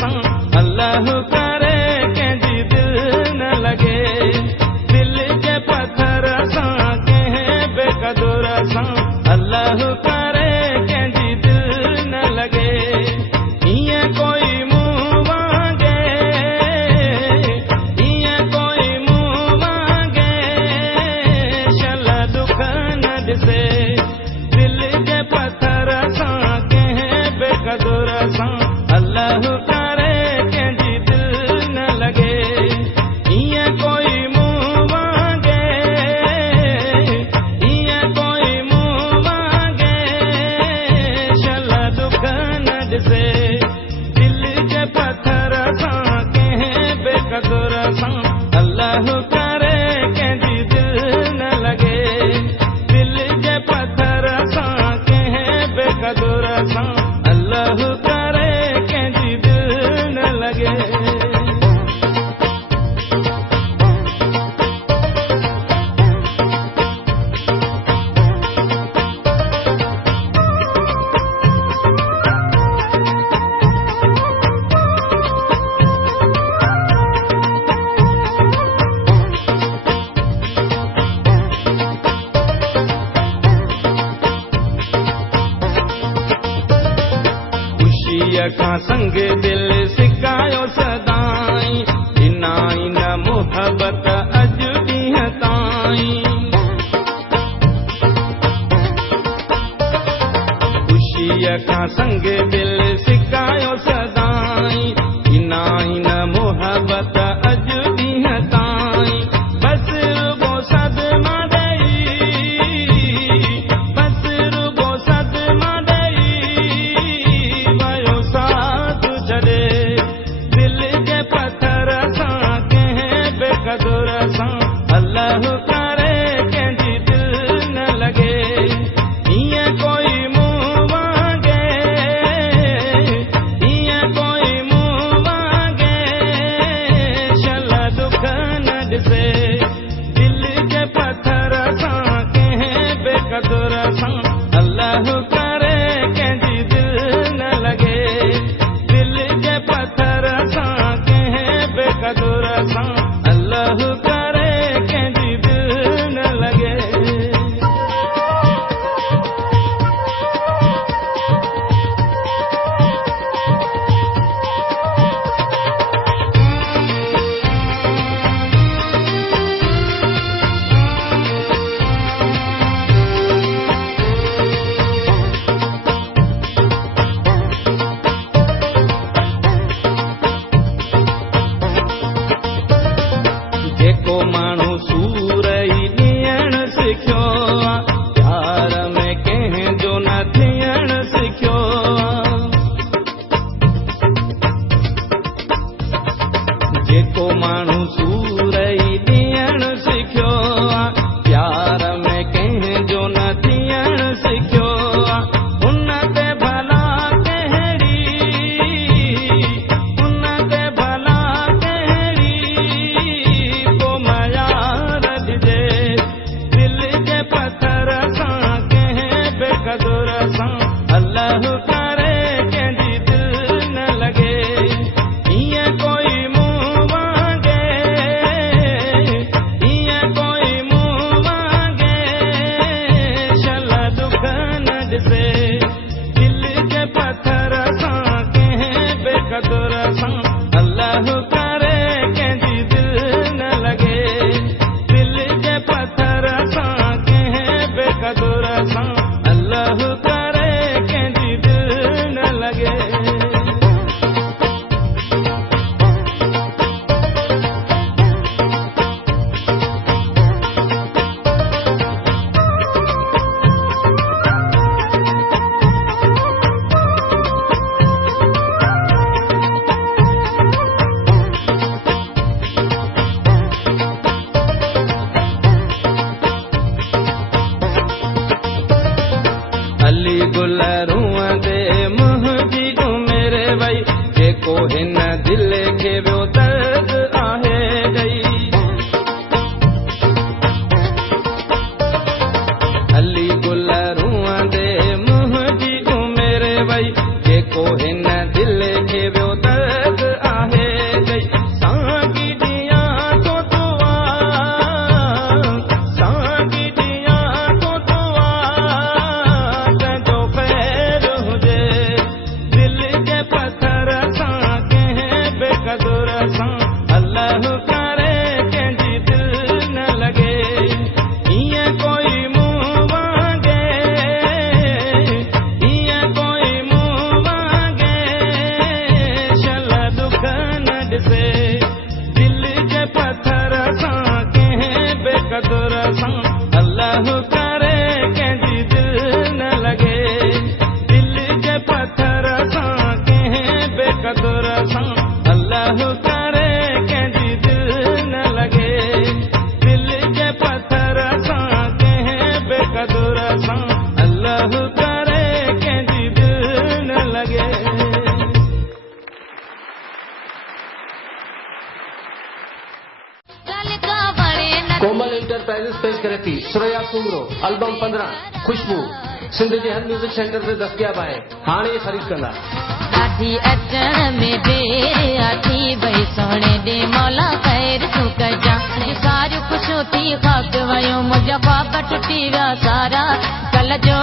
सां अल्लाह करे कंहिंजी दिल न लगे। दिल जे पत्थर सां कंहिं बेकदुर सां अल्लाह करे कंहिंजी दिल न लगे। ईअं कोई मुंहुं वांगे, ईअं कोई मुंहुं वांगे शल दुख न ॾिसे। दिल जे पत्थर सां कंहिं बेकदुर सां अल्लाह करे कंहिंजी दिल न लगे। ईअं कोई मुंहुं वांगे, ईअं कोई मुंहुं वांगे शल दुख न ॾिसे। दिल जे पत्थर सां कंहिं बेकदुर सां अल्लाह करे कंहिंजी दिल न लगे। दिल जे पत्थर सां कंहिं बेकदुर सां अल्लाह करे कंहिंजी दिल न लगे। ख़ुशीअ खां संग दिल सिकायो सदाई, ॾिनाई न मुहबत अॼु ॾींहं ताईं। ख़ुशीअ खां संग दिल सिकायो सदाई, ॾिनाई न मुहबत अॼु ॾींहं ताईं। बस रुगो सदमा ॾेई, बस रुगो सदमा बेकदुर सां अल्लाह करे कंहिंजी दिल न लगे। ईअं कोई मुंहुं वांगे, ईअं कोई मुंहुं वांगे शल दुख न ॾिसे। दिल जे पत्थर सां कंहिं बेकदुर सां अल्लाह करे कंहिंजी दिल न लगे। दिल जे पत्थर सां कंहिं बेकदुर सां अल्लाह करे कंहिंजी दिल न लगे। जेको माण्हू सूर ई ॾियण सिखियो आहे, प्यार में कंहिंजो न थियण सिखियो आहे। जेको माण्हू सूर ई ॾियण सिखियो आहे, प्यार में कंहिंजो न थियण सिखियो आहे। उन ते भला कहिड़ी, उन ते भला पत्थर सां कंहिं बेकदुर सां अल्लाह करे कंहिंजी दिल न लगे। ईअं कोई मुंहुं वांगे, ईअं कोई मुंहुं वांगे शल दुख न ॾिसे। दिल जे पत्थर सां कंहिं बेकदुर सां अल्लाह करे कंहिंजी दिल न लगे। दिल जे पत्थर सां बेकदुर सां अल्लाह करे कंहिंजी दिल न लगे। अली गुल रूअं दे मुंहिंजी उमिरि वई, जेको हिन दिल खे वियो दर्द आहे ॾेई। अली गुल रूअं दे मुंहिंजी उमिरि वई, जेको हिन दिल खे वियो दर्द प्राइजेस पेश करे थी सुरैया सूंगरो एल्बम 15 खुशबू सिंध जे हर म्यूजिक सेंटर ते दस्तयाब आहे। हाणे ये ख़रीद कंदा ॾाढी अचण में देर थी भई सोणे दे मौला ख़ैर तूं कजां सारियूं ख़ुशियूं थी ख़ाक वयूं मुंहिंजा ख्वाब टुटी विया सारा कल जो